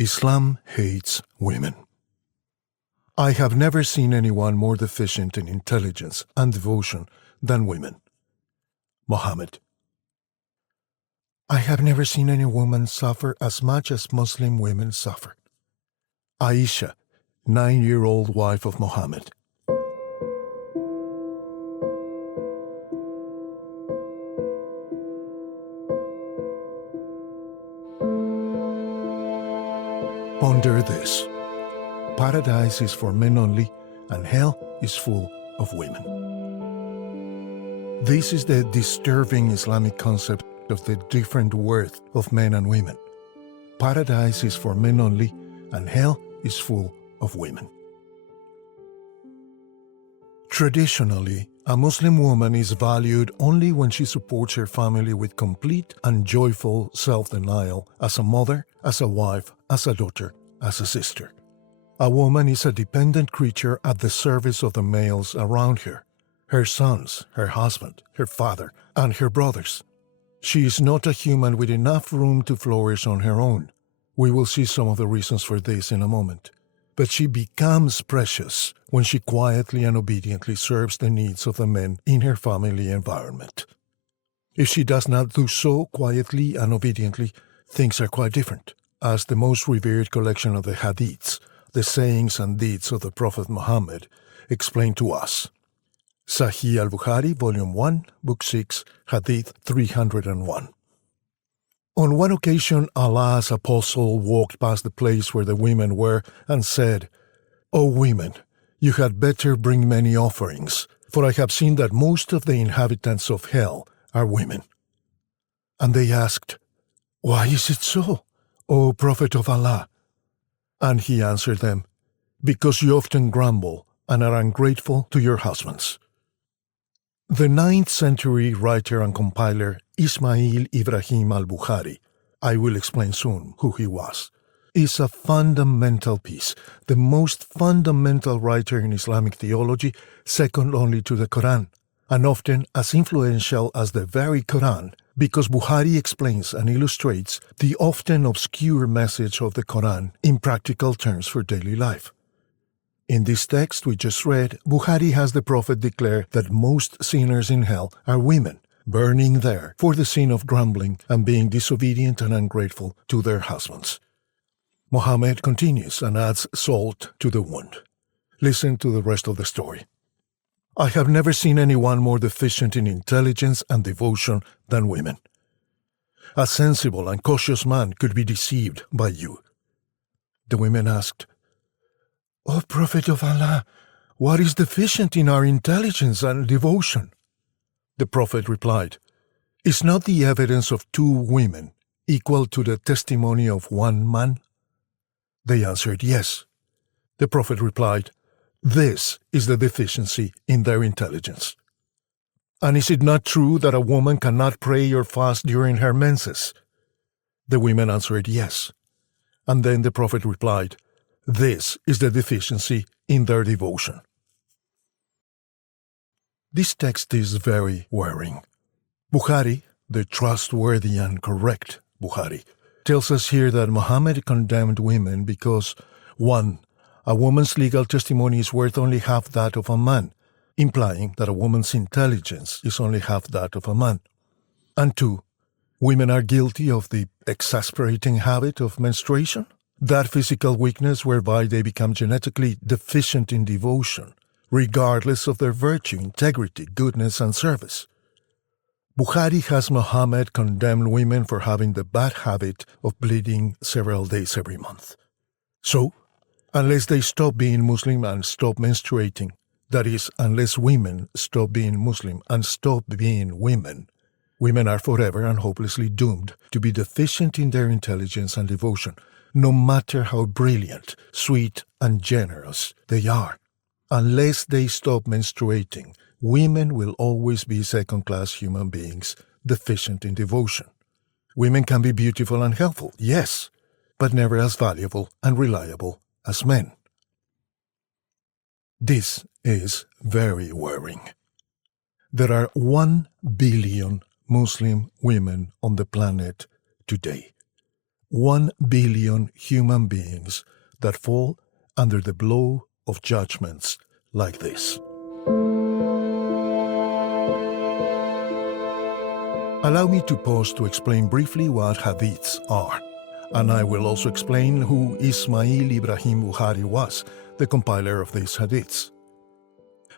Islam hates women. I have never seen anyone more deficient in intelligence and devotion than women. Muhammad. I have never seen any woman suffer as much as Muslim women suffer. Aisha, 9-year-old wife of Muhammad. Ponder this. Paradise is for men only, and hell is full of women. This is the disturbing Islamic concept of the different worth of men and women. Paradise is for men only, and hell is full of women. Traditionally, a Muslim woman is valued only when she supports her family with complete and joyful self-denial as a mother, as a wife, as a daughter, as a sister. A woman is a dependent creature at the service of the males around her, her sons, her husband, her father, and her brothers. She is not a human with enough room to flourish on her own. We will see some of the reasons for this in a moment. But she becomes precious when she quietly and obediently serves the needs of the men in her family environment. If she does not do so quietly and obediently, things are quite different, as the most revered collection of the hadiths, the sayings and deeds of the Prophet Muhammad, explain to us. Sahih al-Bukhari, Volume 1, Book 6, Hadith 301. On one occasion, Allah's apostle walked past the place where the women were and said, "O women, you had better bring many offerings, for I have seen that most of the inhabitants of hell are women." And they asked, "Why is it so, O Prophet of Allah?" And he answered them, "Because you often grumble and are ungrateful to your husbands." The 9th century writer and compiler Ismail Ibrahim al-Bukhari, I will explain soon who he was, is a fundamental piece, the most fundamental writer in Islamic theology, second only to the Quran, and often as influential as the very Quran, because Bukhari explains and illustrates the often obscure message of the Quran in practical terms for daily life. In this text we just read, Bukhari has the Prophet declare that most sinners in hell are women, burning there for the sin of grumbling and being disobedient and ungrateful to their husbands. Muhammad continues and adds salt to the wound. Listen to the rest of the story. I have never seen anyone more deficient in intelligence and devotion than women. A sensible and cautious man could be deceived by you. The women asked, "O Prophet of Allah, what is deficient in our intelligence and devotion?" The Prophet replied, "Is not the evidence of 2 women equal to the testimony of 1 man?" They answered, "Yes." The Prophet replied, "This is the deficiency in their intelligence. And is it not true that a woman cannot pray or fast during her menses?" The women answered, "Yes." And then the Prophet replied, "This is the deficiency in their devotion." This text is very worrying. Bukhari, the trustworthy and correct Bukhari, tells us here that Muhammad condemned women because 1. A woman's legal testimony is worth only half that of a man, implying that a woman's intelligence is only half that of a man. And 2. Women are guilty of the exasperating habit of menstruation, that physical weakness whereby they become genetically deficient in devotion, regardless of their virtue, integrity, goodness, and service. Bukhari has Muhammad condemn women for having the bad habit of bleeding several days every month. So, unless they stop being Muslim and stop menstruating, that is, unless women stop being Muslim and stop being women, women are forever and hopelessly doomed to be deficient in their intelligence and devotion, no matter how brilliant, sweet, and generous they are. Unless they stop menstruating, women will always be second-class human beings, deficient in devotion. Women can be beautiful and helpful, yes, but never as valuable and reliable as men. This is very worrying. There are 1 billion Muslim women on the planet today. 1 billion human beings that fall under the blow of judgments like this. Allow me to pause to explain briefly what hadiths are, and I will also explain who Ismail Ibrahim Bukhari was, the compiler of these hadiths.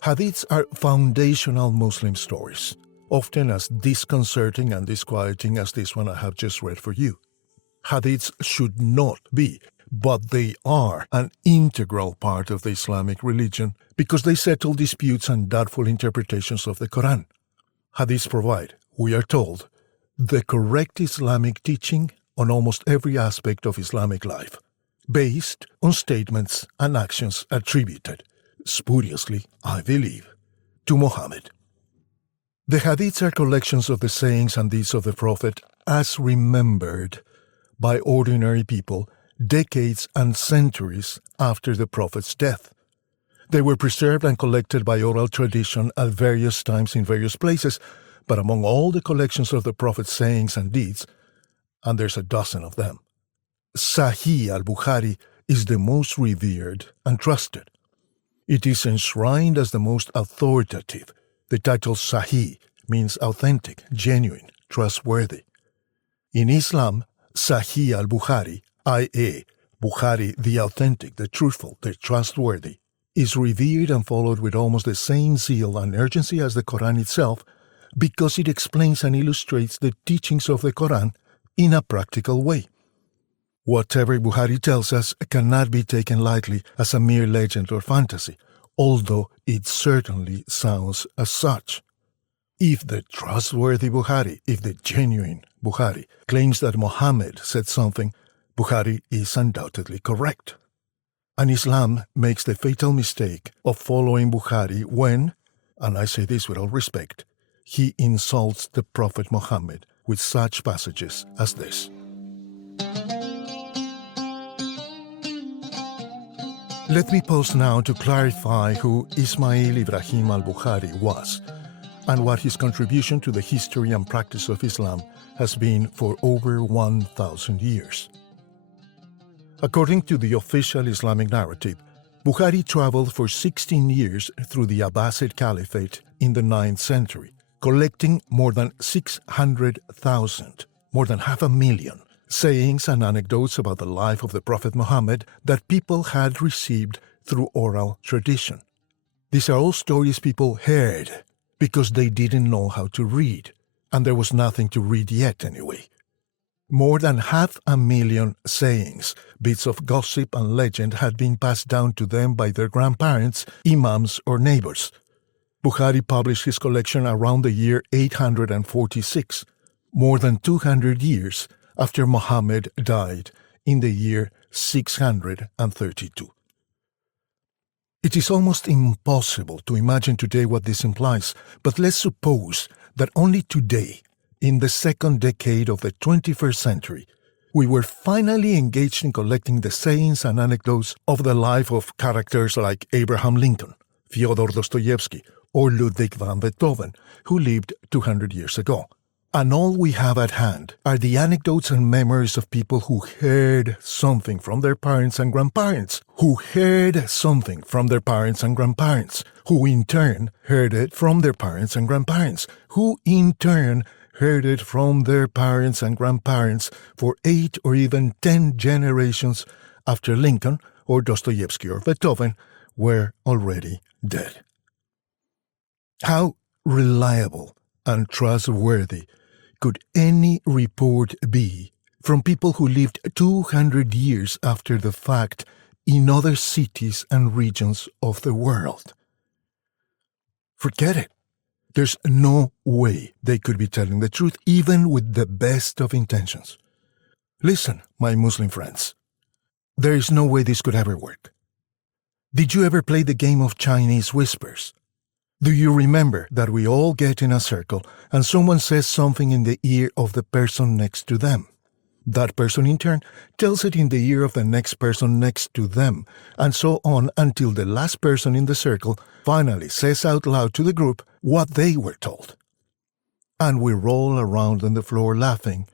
Hadiths are foundational Muslim stories, often as disconcerting and disquieting as this one I have just read for you. Hadiths should not be, but they are an integral part of the Islamic religion because they settle disputes and doubtful interpretations of the Quran. Hadiths provide, we are told, the correct Islamic teaching on almost every aspect of Islamic life, based on statements and actions attributed, spuriously, I believe, to Muhammad. The Hadiths are collections of the sayings and deeds of the Prophet as remembered by ordinary people decades and centuries after the Prophet's death. They were preserved and collected by oral tradition at various times in various places, but among all the collections of the Prophet's sayings and deeds, and there's a dozen of them, Sahih al-Bukhari is the most revered and trusted. It is enshrined as the most authoritative. The title Sahih means authentic, genuine, trustworthy. In Islam, Sahih al-Bukhari, i.e., Bukhari, the authentic, the truthful, the trustworthy, is revered and followed with almost the same zeal and urgency as the Quran itself because it explains and illustrates the teachings of the Quran in a practical way. Whatever Bukhari tells us cannot be taken lightly as a mere legend or fantasy, although it certainly sounds as such. If the trustworthy Bukhari, if the genuine Bukhari, claims that Muhammad said something, Bukhari is undoubtedly correct. And Islam makes the fatal mistake of following Bukhari when, and I say this with all respect, he insults the Prophet Muhammad with such passages as this. Let me pause now to clarify who Ismail Ibrahim al-Bukhari was and what his contribution to the history and practice of Islam has been for over 1,000 years. According to the official Islamic narrative, Bukhari traveled for 16 years through the Abbasid Caliphate in the 9th century, collecting more than 600,000, more than 500,000, sayings and anecdotes about the life of the Prophet Muhammad that people had received through oral tradition. These are all stories people heard because they didn't know how to read, and there was nothing to read yet anyway. More than 500,000 sayings, bits of gossip and legend had been passed down to them by their grandparents, imams, or neighbors. Bukhari published his collection around the year 846, more than 200 years after Muhammad died in the year 632. It is almost impossible to imagine today what this implies, but let's suppose that only today, in the second decade of the 21st century, we were finally engaged in collecting the sayings and anecdotes of the life of characters like Abraham Lincoln, Fyodor Dostoevsky, or Ludwig van Beethoven, who lived 200 years ago. And all we have at hand are the anecdotes and memories of people who heard something from their parents and grandparents, who heard something from their parents and grandparents, who in turn heard it from their parents and grandparents, who in turn heard it from their parents and grandparents for 8 or even 10 generations after Lincoln or Dostoevsky or Beethoven were already dead. How reliable and trustworthy could any report be from people who lived 200 years after the fact in other cities and regions of the world? Forget it. There's no way they could be telling the truth, even with the best of intentions. Listen, my Muslim friends. There is no way this could ever work. Did you ever play the game of Chinese whispers? Do you remember that we all get in a circle and someone says something in the ear of the person next to them? That person in turn tells it in the ear of the next person next to them, and so on until the last person in the circle finally says out loud to the group what they were told. And we roll around on the floor laughing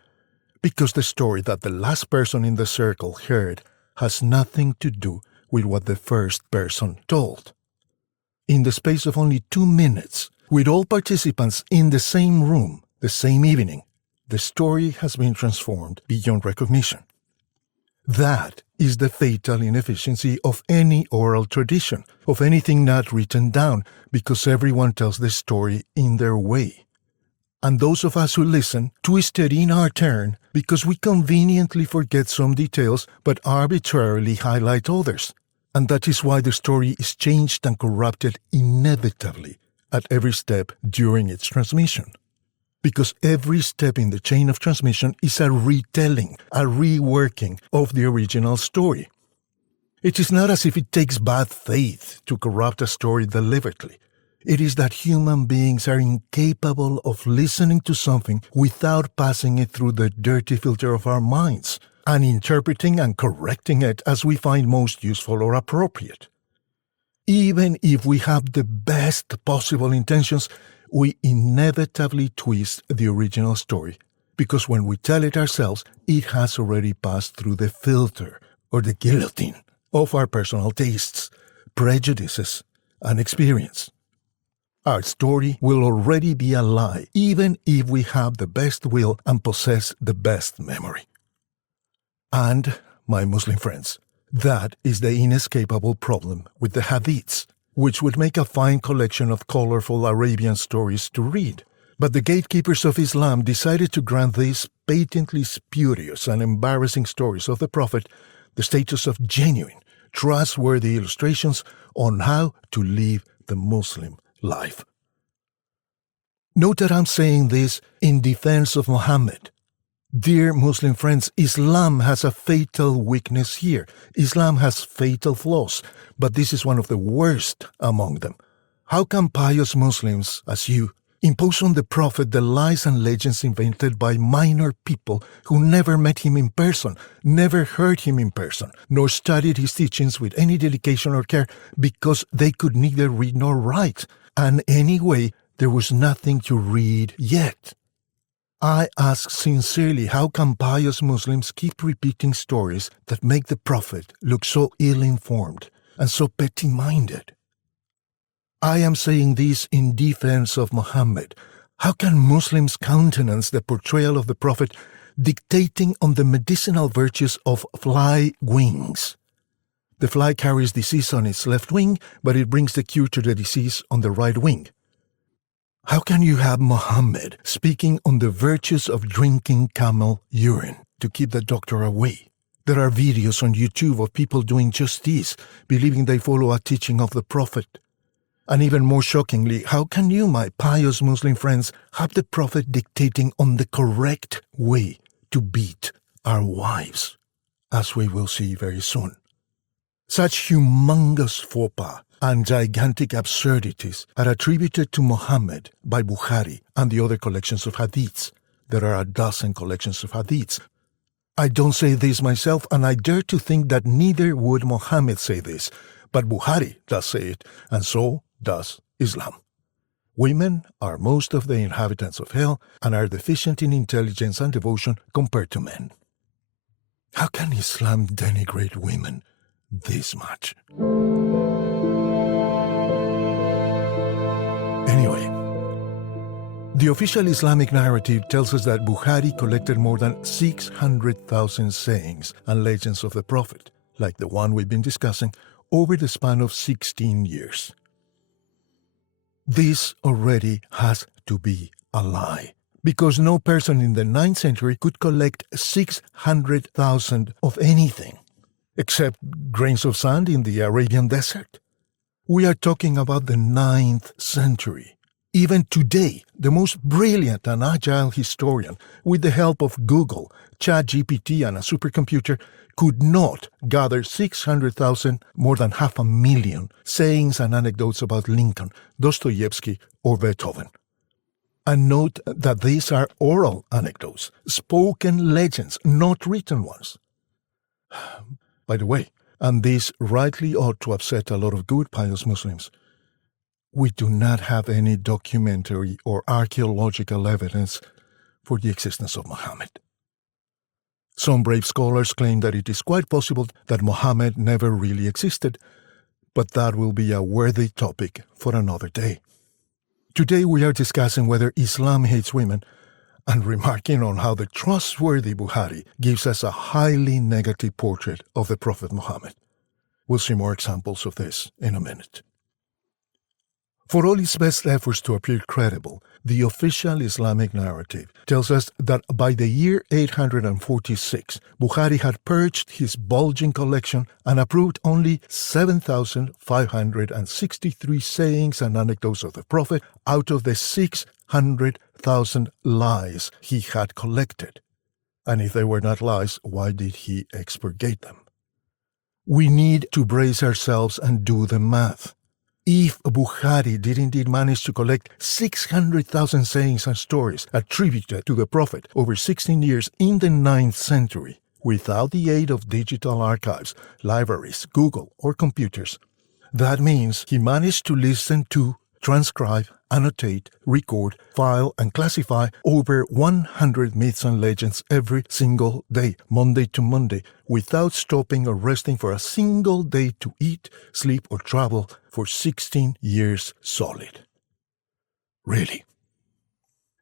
because the story that the last person in the circle heard has nothing to do with what the first person told. In the space of only 2 minutes, with all participants in the same room, the same evening, the story has been transformed beyond recognition. That is the fatal inefficiency of any oral tradition, of anything not written down, because everyone tells the story in their way. And those of us who listen twist it in our turn because we conveniently forget some details but arbitrarily highlight others. And that is why the story is changed and corrupted inevitably at every step during its transmission. Because every step in the chain of transmission is a retelling, a reworking of the original story. It is not as if it takes bad faith to corrupt a story deliberately. It is that human beings are incapable of listening to something without passing it through the dirty filter of our minds, and interpreting and correcting it as we find most useful or appropriate. Even if we have the best possible intentions, we inevitably twist the original story, because when we tell it ourselves, it has already passed through the filter, or the guillotine, of our personal tastes, prejudices, and experience. Our story will already be a lie, even if we have the best will and possess the best memory. And, my Muslim friends, that is the inescapable problem with the hadiths, which would make a fine collection of colorful Arabian stories to read. But the gatekeepers of Islam decided to grant these patently spurious and embarrassing stories of the Prophet the status of genuine, trustworthy illustrations on how to live the Muslim life. Note that I'm saying this in defense of Muhammad. Dear Muslim friends, Islam has a fatal weakness here. Islam has fatal flaws, but this is one of the worst among them. How can pious Muslims, as you, impose on the Prophet the lies and legends invented by minor people who never met him in person, never heard him in person, nor studied his teachings with any dedication or care because they could neither read nor write, and anyway, there was nothing to read yet? I ask sincerely, how can pious Muslims keep repeating stories that make the Prophet look so ill-informed and so petty-minded? I am saying this in defense of Muhammad. How can Muslims countenance the portrayal of the Prophet dictating on the medicinal virtues of fly wings? The fly carries disease on its left wing, but it brings the cure to the disease on the right wing. How can you have Muhammad speaking on the virtues of drinking camel urine to keep the doctor away? There are videos on YouTube of people doing just this, believing they follow a teaching of the Prophet. And even more shockingly, how can you, my pious Muslim friends, have the Prophet dictating on the correct way to beat our wives, as we will see very soon? Such humongous faux pas and gigantic absurdities are attributed to Muhammad by Bukhari and the other collections of hadiths. There are a dozen collections of hadiths. I don't say this myself, and I dare to think that neither would Muhammad say this, but Bukhari does say it, and so does Islam. Women are most of the inhabitants of hell and are deficient in intelligence and devotion compared to men. How can Islam denigrate women this much? Anyway, the official Islamic narrative tells us that Bukhari collected more than 600,000 sayings and legends of the Prophet, like the one we've been discussing, over the span of 16 years. This already has to be a lie, because no person in the 9th century could collect 600,000 of anything, except grains of sand in the Arabian desert. We are talking about the 9th century. Even today, the most brilliant and agile historian, with the help of Google, ChatGPT, and a supercomputer, could not gather 600,000, more than 500,000, sayings and anecdotes about Lincoln, Dostoevsky, or Beethoven. And note that these are oral anecdotes, spoken legends, not written ones. By the way, and this rightly ought to upset a lot of good pious Muslims, we do not have any documentary or archaeological evidence for the existence of Muhammad. Some brave scholars claim that it is quite possible that Muhammad never really existed, but that will be a worthy topic for another day. Today we are discussing whether Islam hates women and remarking on how the trustworthy Bukhari gives us a highly negative portrait of the Prophet Muhammad. We'll see more examples of this in a minute. For all its best efforts to appear credible, the official Islamic narrative tells us that by the year 846, Bukhari had purged his bulging collection and approved only 7,563 sayings and anecdotes of the Prophet out of the 600,000 lies he had collected. And if they were not lies, why did he expurgate them? We need to brace ourselves and do the math. If Bukhari did indeed manage to collect 600,000 sayings and stories attributed to the Prophet over 16 years in the 9th century, without the aid of digital archives, libraries, Google, or computers, that means he managed to listen to, transcribe, annotate, record, file, and classify over 100 myths and legends every single day, Monday to Monday, without stopping or resting for a single day to eat, sleep, or travel for 16 years solid. Really.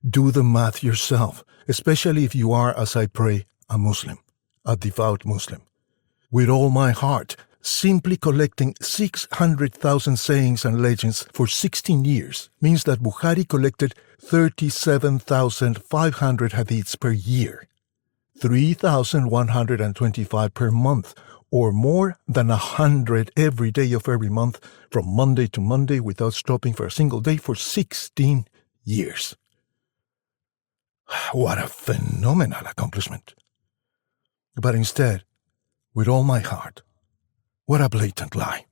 Do the math yourself, especially if you are, as I pray, a Muslim, a devout Muslim. With all my heart, simply collecting 600,000 sayings and legends for 16 years means that Bukhari collected 37,500 hadiths per year, 3,125 per month, or more than 100 every day of every month from Monday to Monday without stopping for a single day for 16 years. What a phenomenal accomplishment. But instead, with all my heart, what a blatant lie.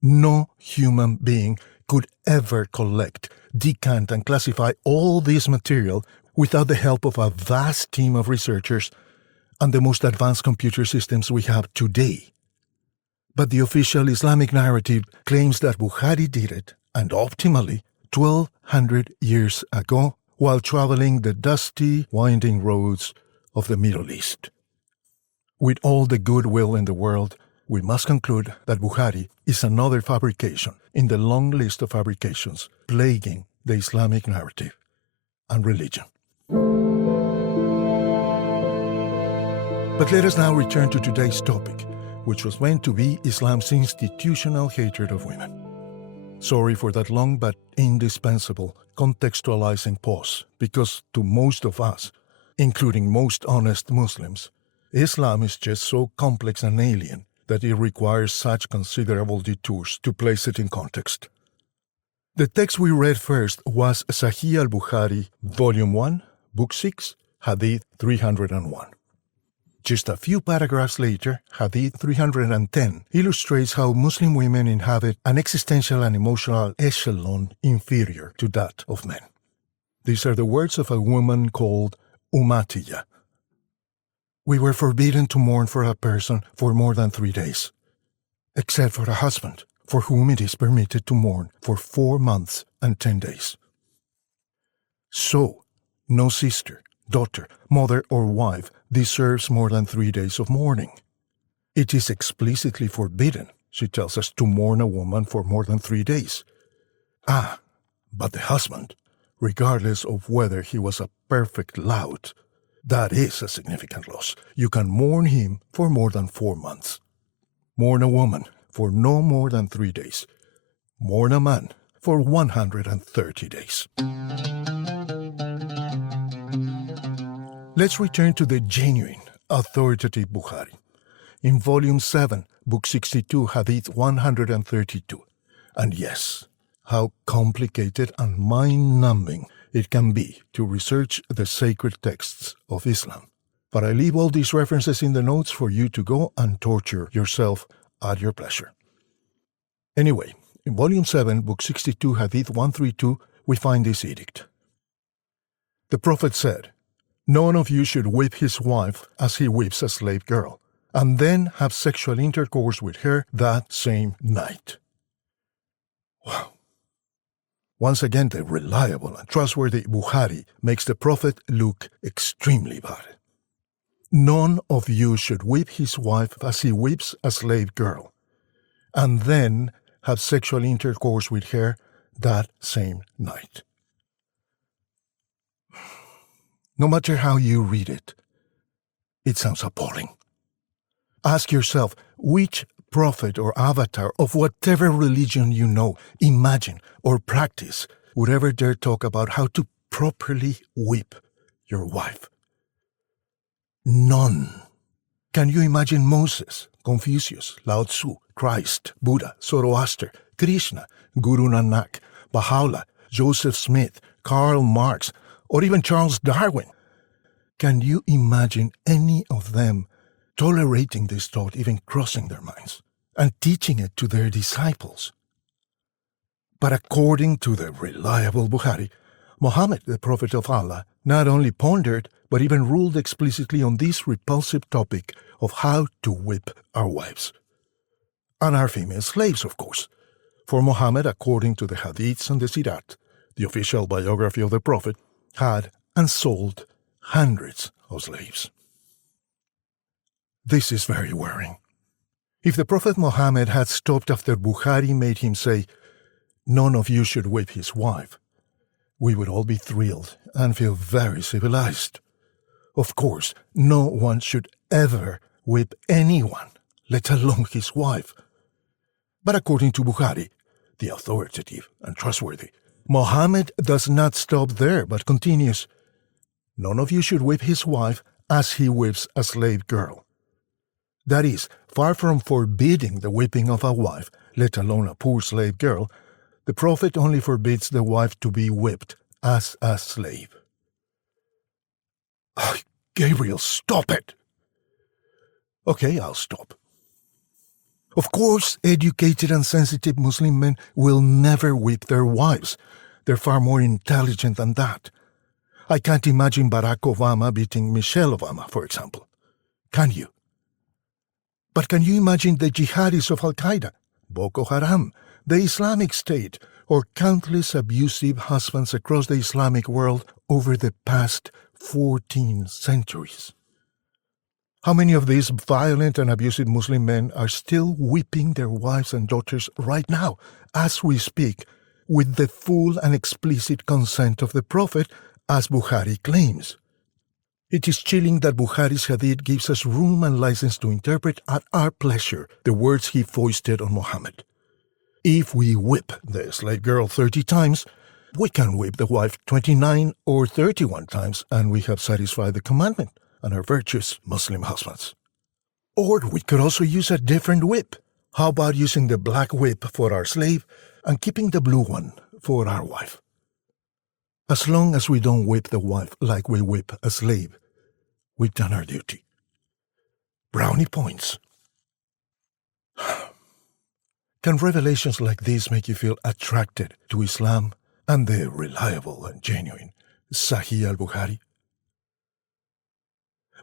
No human being could ever collect, decant, and classify all this material without the help of a vast team of researchers and the most advanced computer systems we have today. But the official Islamic narrative claims that Bukhari did it, and optimally, 1,200 years ago, while traveling the dusty, winding roads of the Middle East. With all the goodwill in the world, we must conclude that Bukhari is another fabrication in the long list of fabrications plaguing the Islamic narrative and religion. But let us now return to today's topic, which was meant to be Islam's institutional hatred of women. Sorry for that long but indispensable contextualizing pause, because to most of us, including most honest Muslims, Islam is just so complex and alien that it requires such considerable detours to place it in context. The text we read first was Sahih al-Bukhari, Volume 1, Book 6, Hadith 301. Just a few paragraphs later, Hadith 310 illustrates how Muslim women inhabit an existential and emotional echelon inferior to that of men. These are the words of a woman called Umatiyah. We were forbidden to mourn for a person for more than 3 days, except for a husband, for whom it is permitted to mourn for 4 months and 10 days. So, no sister, daughter, mother, or wife deserves more than 3 days of mourning. It is explicitly forbidden, she tells us, to mourn a woman for more than 3 days. But the husband, regardless of whether he was a perfect lout, that is a significant loss. You can mourn him for more than 4 months. Mourn a woman for no more than 3 days. Mourn a man for 130 days. Let's return to the genuine, authoritative Bukhari. In Volume 7, Book 62, Hadith 132. And yes, how complicated and mind-numbing it can be to research the sacred texts of Islam. But I leave all these references in the notes for you to go and torture yourself at your pleasure. Anyway, in Volume 7, Book 62, Hadith 132, we find this edict. The Prophet said, "None of you should whip his wife as he whips a slave girl, and then have sexual intercourse with her that same night." Wow. Once again, the reliable and trustworthy Bukhari makes the Prophet look extremely bad. None of you should whip his wife as he whips a slave girl, and then have sexual intercourse with her that same night. No matter how you read it, it sounds appalling. Ask yourself, which prophet or avatar of whatever religion you know, imagine, or practice would ever dare talk about how to properly whip your wife? None. Can you imagine Moses, Confucius, Lao Tzu, Christ, Buddha, Zoroaster, Krishna, Guru Nanak, Baha'u'llah, Joseph Smith, Karl Marx, or even Charles Darwin? Can you imagine any of them tolerating this thought, even crossing their minds, and teaching it to their disciples? But according to the reliable Bukhari, Muhammad, the Prophet of Allah, not only pondered, but even ruled explicitly on this repulsive topic of how to whip our wives. And our female slaves, of course. For Muhammad, according to the hadiths and the sirat, the official biography of the Prophet, had and sold hundreds of slaves. This is very worrying. If the Prophet Muhammad had stopped after Bukhari made him say, "None of you should whip his wife," we would all be thrilled and feel very civilized. Of course, no one should ever whip anyone, let alone his wife. But according to Bukhari, the authoritative and trustworthy, Muhammad does not stop there but continues, "None of you should whip his wife as he whips a slave girl." That is, far from forbidding the whipping of a wife, let alone a poor slave girl, the Prophet only forbids the wife to be whipped as a slave. Oh, Gabriel, stop it! Okay, I'll stop. Of course, educated and sensitive Muslim men will never whip their wives. They're far more intelligent than that. I can't imagine Barack Obama beating Michelle Obama, for example. Can you? But can you imagine the jihadis of Al-Qaeda, Boko Haram, the Islamic State, or countless abusive husbands across the Islamic world over the past 14 centuries? How many of these violent and abusive Muslim men are still whipping their wives and daughters right now, as we speak, with the full and explicit consent of the Prophet, as Bukhari claims? It is chilling that Bukhari's hadith gives us room and license to interpret at our pleasure the words he foisted on Muhammad. If we whip the slave girl 30 times, we can whip the wife 29 or 31 times, and we have satisfied the commandment and our virtuous Muslim husbands. Or we could also use a different whip. How about using the black whip for our slave and keeping the blue one for our wife? As long as we don't whip the wife like we whip a slave, we've done our duty. Brownie points. Can revelations like this make you feel attracted to Islam and the reliable and genuine Sahih al-Bukhari?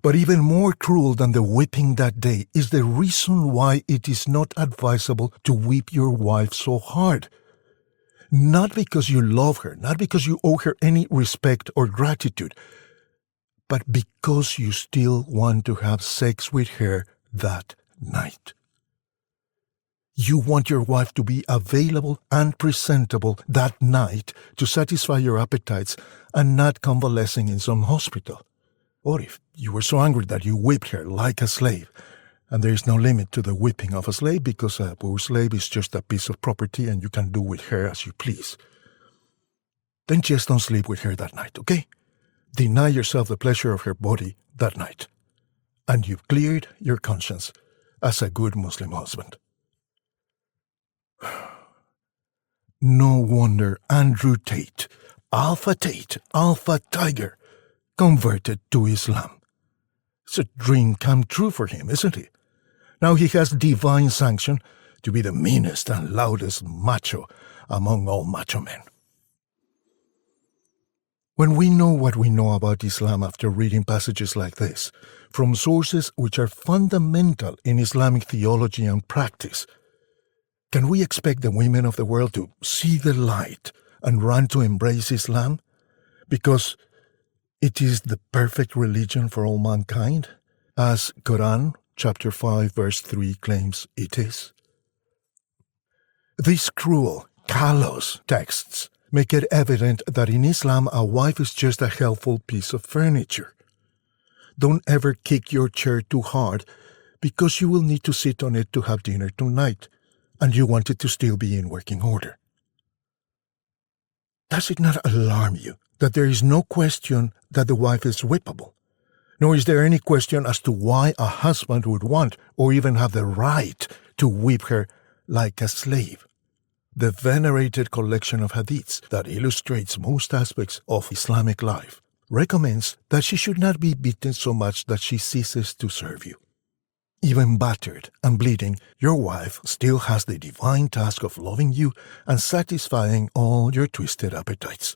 But even more cruel than the whipping that day is the reason why it is not advisable to whip your wife so hard. Not because you love her, not because you owe her any respect or gratitude, but because you still want to have sex with her that night. You want your wife to be available and presentable that night to satisfy your appetites and not convalescing in some hospital. Or if you were so angry that you whipped her like a slave, and there is no limit to the whipping of a slave because a poor slave is just a piece of property and you can do with her as you please, then just don't sleep with her that night, okay? Deny yourself the pleasure of her body that night, and you've cleared your conscience as a good Muslim husband. No wonder Andrew Tate, Alpha Tiger, converted to Islam. It's a dream come true for him, isn't it? Now he has divine sanction to be the meanest and loudest macho among all macho men. When we know what we know about Islam after reading passages like this, from sources which are fundamental in Islamic theology and practice, can we expect the women of the world to see the light and run to embrace Islam? Because it is the perfect religion for all mankind, as Quran chapter 5 verse 3 claims it is. These cruel, callous texts make it evident that in Islam a wife is just a helpful piece of furniture. Don't ever kick your chair too hard because you will need to sit on it to have dinner tonight, and you want it to still be in working order. Does it not alarm you that there is no question that the wife is whippable? Nor is there any question as to why a husband would want or even have the right to whip her like a slave. The venerated collection of hadiths that illustrates most aspects of Islamic life recommends that she should not be beaten so much that she ceases to serve you. Even battered and bleeding, your wife still has the divine task of loving you and satisfying all your twisted appetites.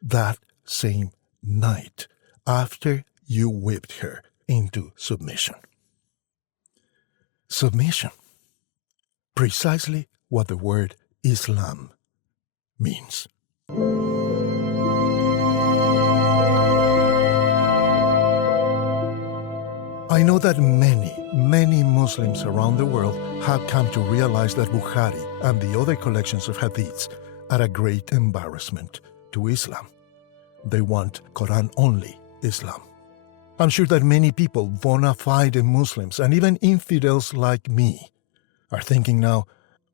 That same night, after you whipped her into submission. Submission. Precisely what the word Islam means. I know that many Muslims around the world have come to realize that Bukhari and the other collections of hadiths are a great embarrassment to Islam. They want Quran-only Islam. I'm sure that many people, bona fide Muslims, and even infidels like me, are thinking now,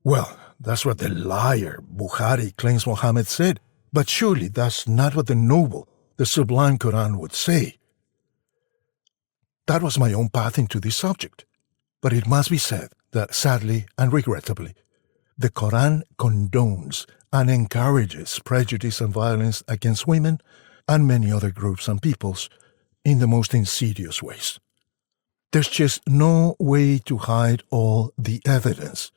well, that's what the liar Bukhari claims Muhammad said, but surely that's not what the noble, the sublime Quran would say. That was my own path into this subject. But it must be said that, sadly and regrettably, the Quran condones and encourages prejudice and violence against women and many other groups and peoples in the most insidious ways. There's just no way to hide all the evidence.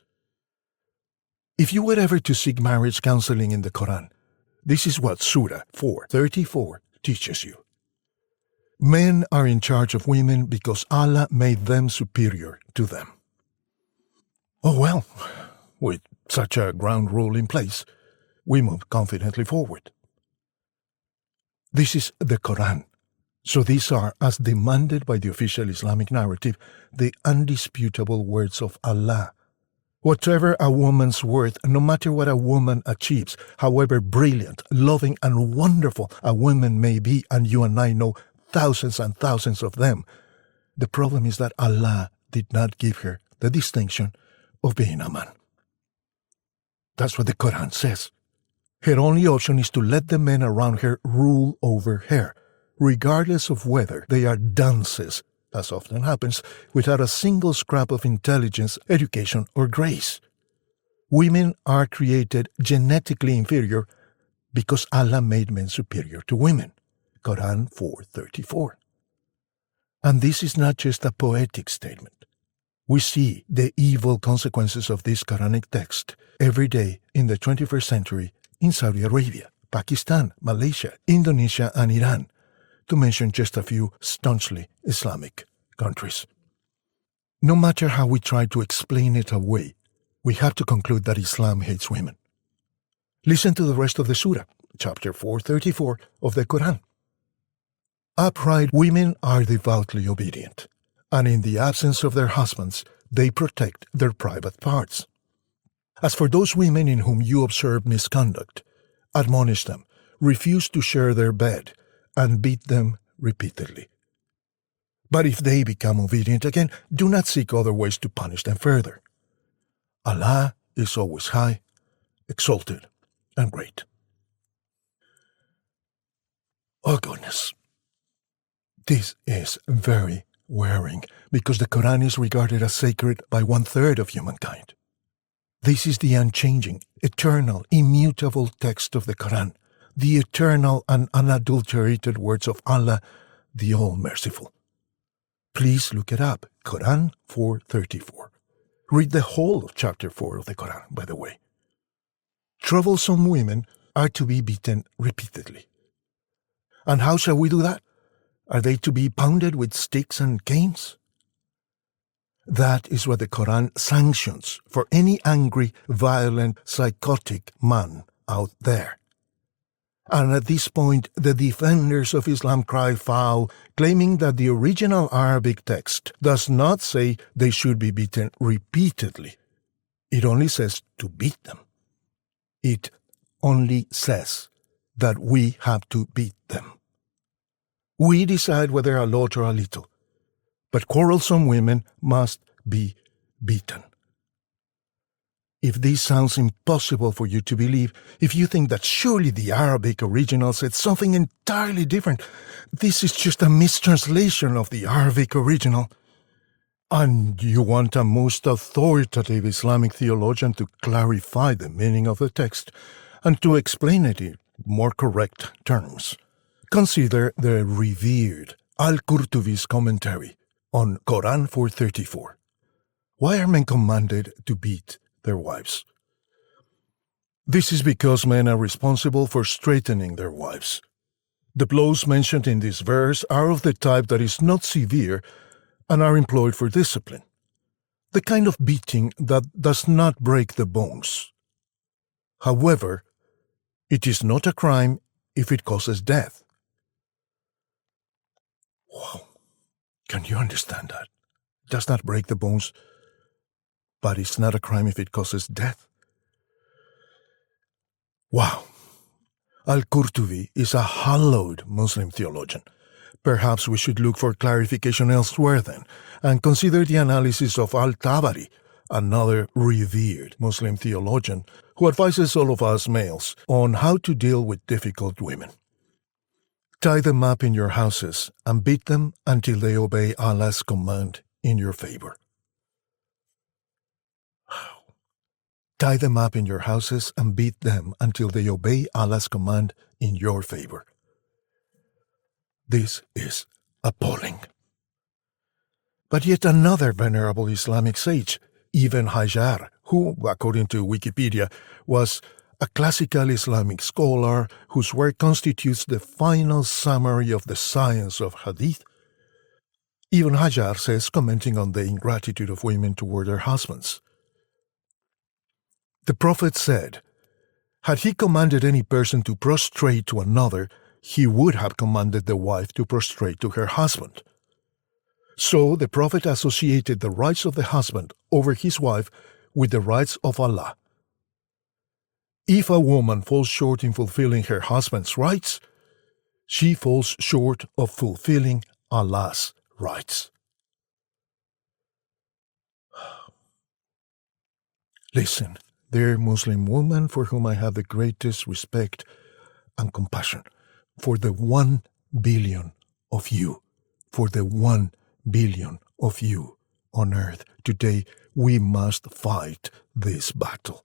If you were ever to seek marriage counseling in the Quran, this is what Surah 4:34 teaches you. Men are in charge of women because Allah made them superior to them. Oh well, with such a ground rule in place, we move confidently forward. This is the Quran, so these are, as demanded by the official Islamic narrative, the undisputable words of Allah. Whatever a woman's worth, no matter what a woman achieves, however brilliant, loving, and wonderful a woman may be, and you and I know thousands and thousands of them, the problem is that Allah did not give her the distinction of being a man. That's what the Quran says. Her only option is to let the men around her rule over her, regardless of whether they are dunces, as often happens, without a single scrap of intelligence, education, or grace. Women are created genetically inferior because Allah made men superior to women. Quran 4:34. And this is not just a poetic statement. We see the evil consequences of this Quranic text every day in the 21st century in Saudi Arabia, Pakistan, Malaysia, Indonesia, and Iran, to mention just a few staunchly Islamic countries. No matter how we try to explain it away, we have to conclude that Islam hates women. Listen to the rest of the surah, chapter 4:34 of the Quran. Upright women are devoutly obedient, and in the absence of their husbands, they protect their private parts. As for those women in whom you observe misconduct, admonish them, refuse to share their bed, and beat them repeatedly. But if they become obedient again, do not seek other ways to punish them further. Allah is always high, exalted, and great. Oh goodness. This is very worrying because the Quran is regarded as sacred by 1/3 of humankind. This is the unchanging, eternal, immutable text of the Quran, the eternal and unadulterated words of Allah, the All-Merciful. Please look it up, Quran 4:34. Read the whole of chapter 4 of the Quran, by the way. Troublesome women are to be beaten repeatedly. And how shall we do that? Are they to be pounded with sticks and canes? That is what the Quran sanctions for any angry, violent, psychotic man out there. And at this point, the defenders of Islam cry foul, claiming that the original Arabic text does not say they should be beaten repeatedly. It only says to beat them. It only says that we have to beat them. We decide whether a lot or a little, but quarrelsome women must be beaten. If this sounds impossible for you to believe, if you think that surely the Arabic original said something entirely different, this is just a mistranslation of the Arabic original, and you want a most authoritative Islamic theologian to clarify the meaning of the text and to explain it in more correct terms, consider the revered al-Qurtubi's commentary on Quran 434. Why are men commanded to beat their wives? This is because men are responsible for straightening their wives. The blows mentioned in this verse are of the type that is not severe and are employed for discipline, the kind of beating that does not break the bones. However, it is not a crime if it causes death. Wow. Can you understand that? It does not break the bones, but it's not a crime if it causes death. Wow. Al-Qurtubi is a hallowed Muslim theologian. Perhaps we should look for clarification elsewhere then, and consider the analysis of al-Tabari, another revered Muslim theologian who advises all of us males on how to deal with difficult women. Tie them up in your houses and beat them until they obey Allah's command in your favor. Tie them up in your houses and beat them until they obey Allah's command in your favor. This is appalling. But yet another venerable Islamic sage, Ibn Hajar, who, according to Wikipedia, was a classical Islamic scholar whose work constitutes the final summary of the science of hadith, Ibn Hajar says, commenting on the ingratitude of women toward their husbands, "The Prophet said, had he commanded any person to prostrate to another, he would have commanded the wife to prostrate to her husband. So the Prophet associated the rights of the husband over his wife with the rights of Allah. If a woman falls short in fulfilling her husband's rights, she falls short of fulfilling Allah's rights." Listen, dear Muslim woman for whom I have the greatest respect and compassion, for the 1 billion of you, for the 1 billion of you on earth today, we must fight this battle.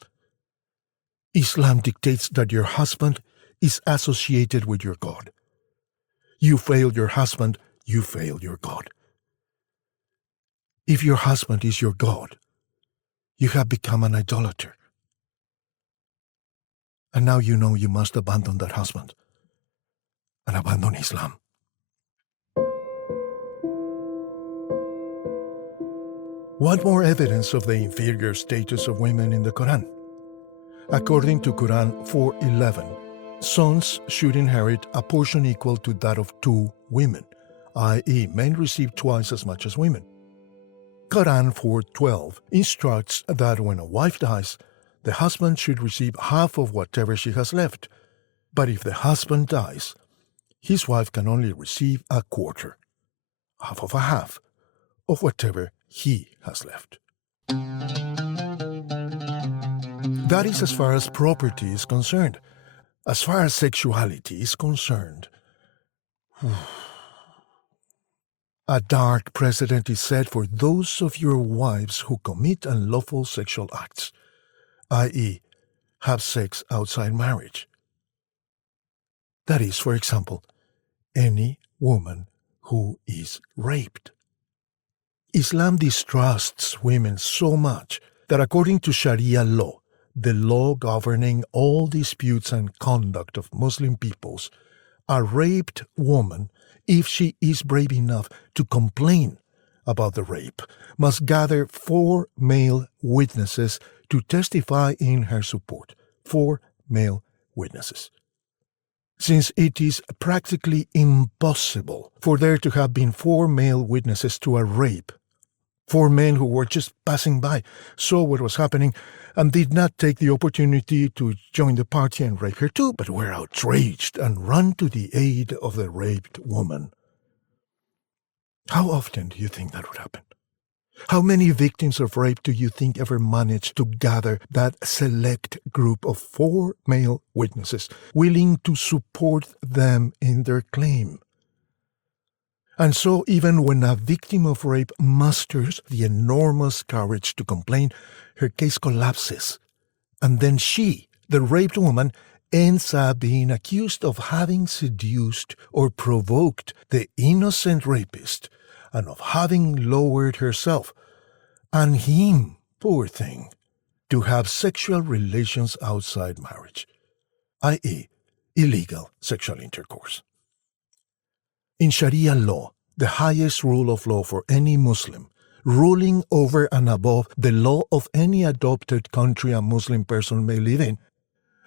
Islam dictates that your husband is associated with your God. You fail your husband, you fail your God. If your husband is your God, you have become an idolater. And now you know you must abandon that husband and abandon Islam. What more evidence of the inferior status of women in the Quran? According to Quran 4:11, sons should inherit a portion equal to that of 2 women, i.e., men receive twice as much as women. Quran 4:12 instructs that when a wife dies, the husband should receive half of whatever she has left. But if the husband dies, his wife can only receive a quarter, half of a half, of whatever he has left. That is as far as property is concerned. As far as sexuality is concerned, a dark precedent is set for those of your wives who commit unlawful sexual acts, i.e., have sex outside marriage. That is, for example, any woman who is raped. Islam distrusts women so much that according to Sharia law, the law governing all disputes and conduct of Muslim peoples, a raped woman, if she is brave enough to complain about the rape, must gather 4 male witnesses to testify in her support. 4 male witnesses. since it is practically impossible for there to have been 4 male witnesses to a rape. 4 men who were just passing by, saw what was happening, and did not take the opportunity to join the party and rape her too, but were outraged and ran to the aid of the raped woman. How often do you think that would happen? How many victims of rape do you think ever managed to gather that select group of 4 male witnesses willing to support them in their claim? And so even when a victim of rape musters the enormous courage to complain, her case collapses. And then she, the raped woman, ends up being accused of having seduced or provoked the innocent rapist and of having lowered herself, and him, poor thing, to have sexual relations outside marriage, i.e., illegal sexual intercourse. In Sharia law, the highest rule of law for any Muslim, ruling over and above the law of any adopted country a Muslim person may live in,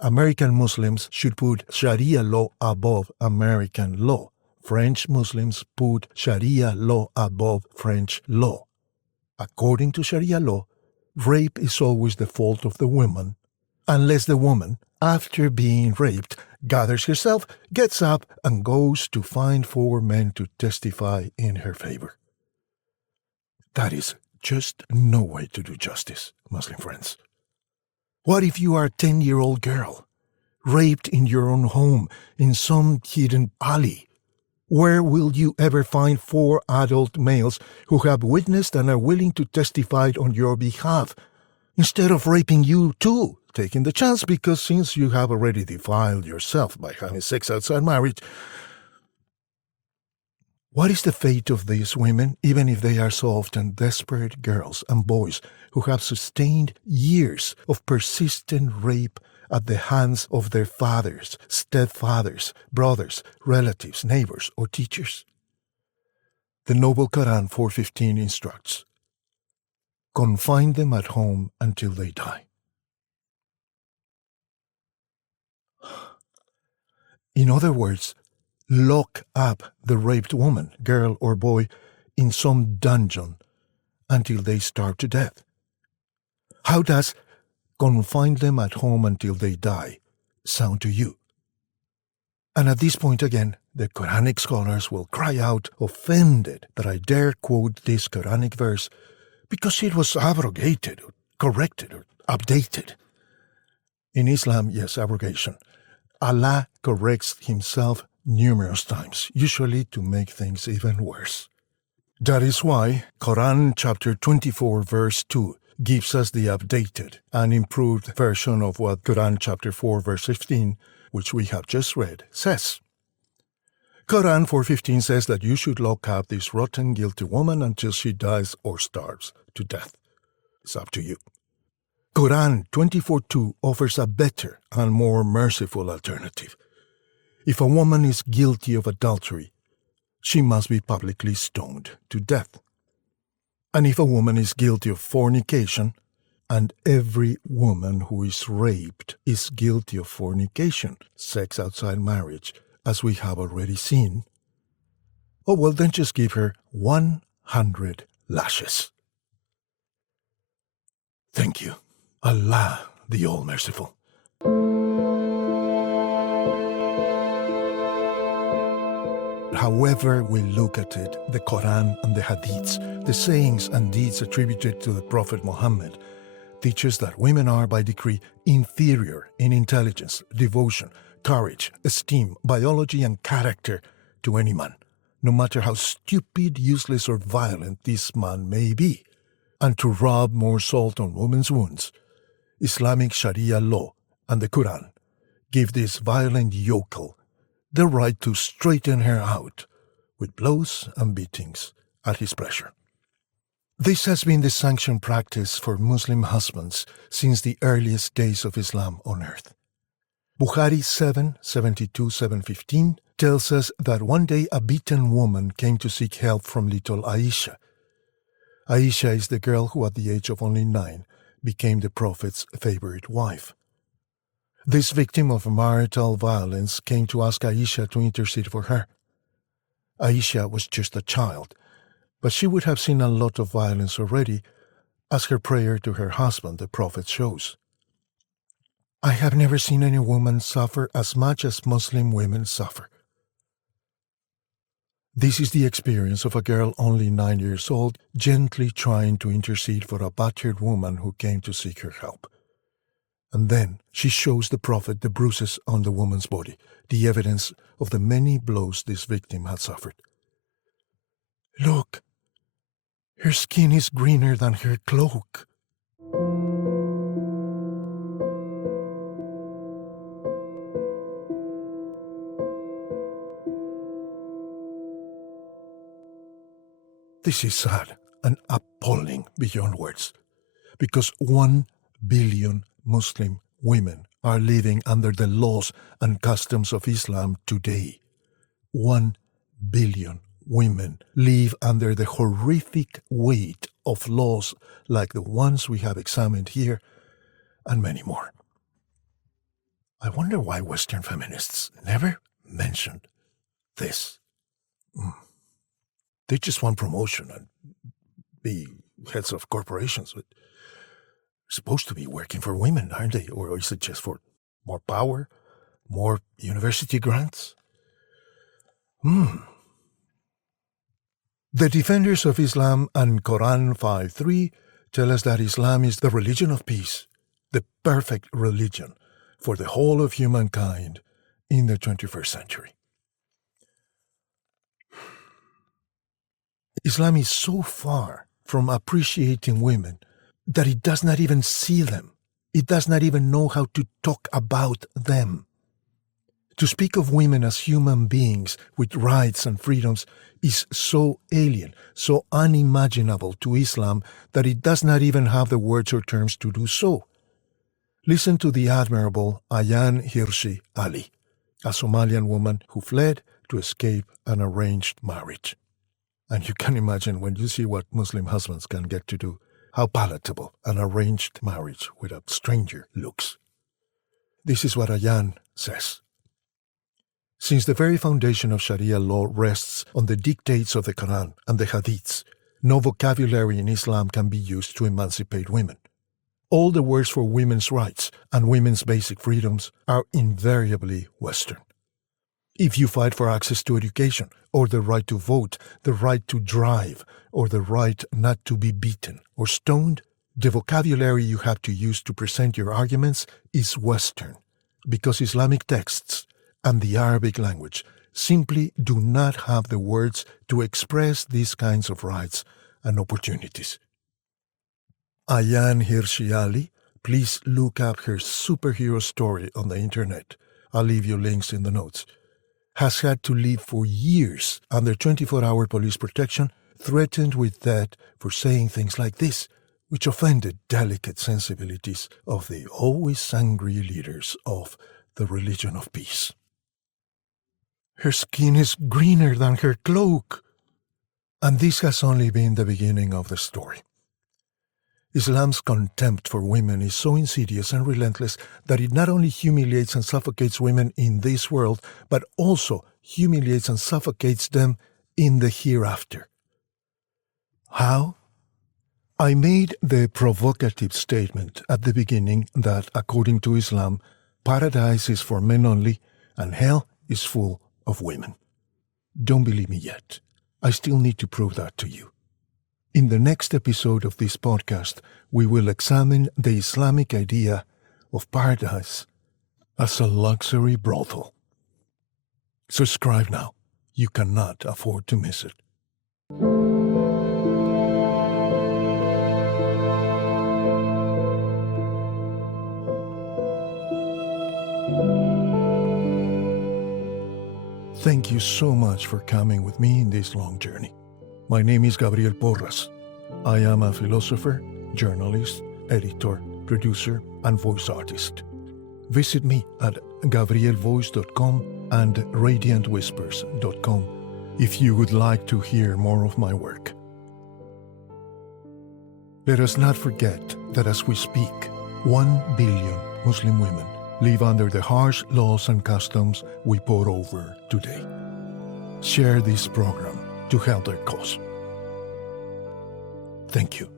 American Muslims should put Sharia law above American law. French Muslims put Sharia law above French law. According to Sharia law, rape is always the fault of the woman, unless the woman, after being raped, gathers herself, gets up, and goes to find 4 men to testify in her favor. That is just no way to do justice, Muslim friends. What if you are a 10-year-old girl, raped in your own home, in some hidden alley? Where will you ever find 4 adult males who have witnessed and are willing to testify on your behalf, instead of raping you too, taking the chance because since you have already defiled yourself by having sex outside marriage? What is the fate of these women, even if they are so often desperate girls and boys who have sustained years of persistent rape at the hands of their fathers, stepfathers, brothers, relatives, neighbors, or teachers? The noble Quran 4:15 instructs, confine them at home until they die. In other words, lock up the raped woman, girl or boy, in some dungeon until they starve to death. How does confine them at home until they die sound to you? And at this point again, the Quranic scholars will cry out, offended that I dare quote this Quranic verse because it was abrogated, or corrected, or updated. In Islam, yes, abrogation. Allah corrects himself numerous times, usually to make things even worse. That is why Quran chapter 24 verse 2 gives us the updated and improved version of what Quran chapter 4 verse 15, which we have just read, says. Quran 4:15 says that you should lock up this rotten, guilty woman until she dies or starves to death. It's up to you. Quran 24:2 offers a better and more merciful alternative. If a woman is guilty of adultery, she must be publicly stoned to death. And if a woman is guilty of fornication, and every woman who is raped is guilty of fornication, sex outside marriage, as we have already seen, oh well, then just give her 100 lashes. Thank you, Allah the All-Merciful. However we look at it, the Quran and the hadiths, the sayings and deeds attributed to the Prophet Muhammad, teaches that women are by decree inferior in intelligence, devotion, courage, esteem, biology, and character to any man, no matter how stupid, useless, or violent this man may be. And to rub more salt on women's wounds, Islamic Sharia law and the Quran give this violent yokel the right to straighten her out with blows and beatings at his pleasure. This has been the sanctioned practice for Muslim husbands since the earliest days of Islam on earth. Bukhari 7:72-715 tells us that one day a beaten woman came to seek help from little Aisha. Aisha is the girl who at the age of only 9 became the Prophet's favorite wife. This victim of marital violence came to ask Aisha to intercede for her. Aisha was just a child, but she would have seen a lot of violence already, as her prayer to her husband, the Prophet, shows. I have never seen any woman suffer as much as Muslim women suffer. This is the experience of a girl only 9 years old, gently trying to intercede for a battered woman who came to seek her help. And then she shows the Prophet the bruises on the woman's body, the evidence of the many blows this victim had suffered. Look, her skin is greener than her cloak. This is sad and appalling beyond words, because 1 billion Muslim women are living under the laws and customs of Islam today. 1 billion women live under the horrific weight of laws like the ones we have examined here, and many more. I wonder why Western feminists never mentioned this. They just want promotion and be heads of corporations. But they're supposed to be working for women, aren't they? Or is it just for more power, more university grants? The defenders of Islam and Quran 5:3 tell us that Islam is the religion of peace, the perfect religion for the whole of humankind in the 21st century. Islam is so far from appreciating women that it does not even see them. It does not even know how to talk about them. To speak of women as human beings with rights and freedoms is so alien, so unimaginable to Islam that it does not even have the words or terms to do so. Listen to the admirable Ayaan Hirsi Ali, a Somalian woman who fled to escape an arranged marriage. And you can imagine, when you see what Muslim husbands can get to do, how palatable an arranged marriage with a stranger looks. This is what Ayaan says. Since the very foundation of Sharia law rests on the dictates of the Quran and the hadiths, no vocabulary in Islam can be used to emancipate women. All the words for women's rights and women's basic freedoms are invariably Western. If you fight for access to education, or the right to vote, the right to drive, or the right not to be beaten or stoned, the vocabulary you have to use to present your arguments is Western, because Islamic texts and the Arabic language simply do not have the words to express these kinds of rights and opportunities. Ayaan Hirsi Ali, please look up her superhero story on the internet. I'll leave you links in the notes. Has had to live for years under 24-hour police protection, threatened with death for saying things like this, which offended delicate sensibilities of the always angry leaders of the religion of peace. Her skin is greener than her cloak. And this has only been the beginning of the story. Islam's contempt for women is so insidious and relentless that it not only humiliates and suffocates women in this world, but also humiliates and suffocates them in the hereafter. How? I made the provocative statement at the beginning that, according to Islam, paradise is for men only and hell is full of women. Don't believe me yet. I still need to prove that to you. In the next episode of this podcast, we will examine the Islamic idea of paradise as a luxury brothel. Subscribe now. You cannot afford to miss it. Thank you so much for coming with me in this long journey. My name is Gabriel Porras. I am a philosopher, journalist, editor, producer, and voice artist. Visit me at gabrielvoice.com and radiantwhispers.com if you would like to hear more of my work. Let us not forget that as we speak, 1 billion Muslim women live under the harsh laws and customs we pour over today. Share this program to help their cause. Thank you.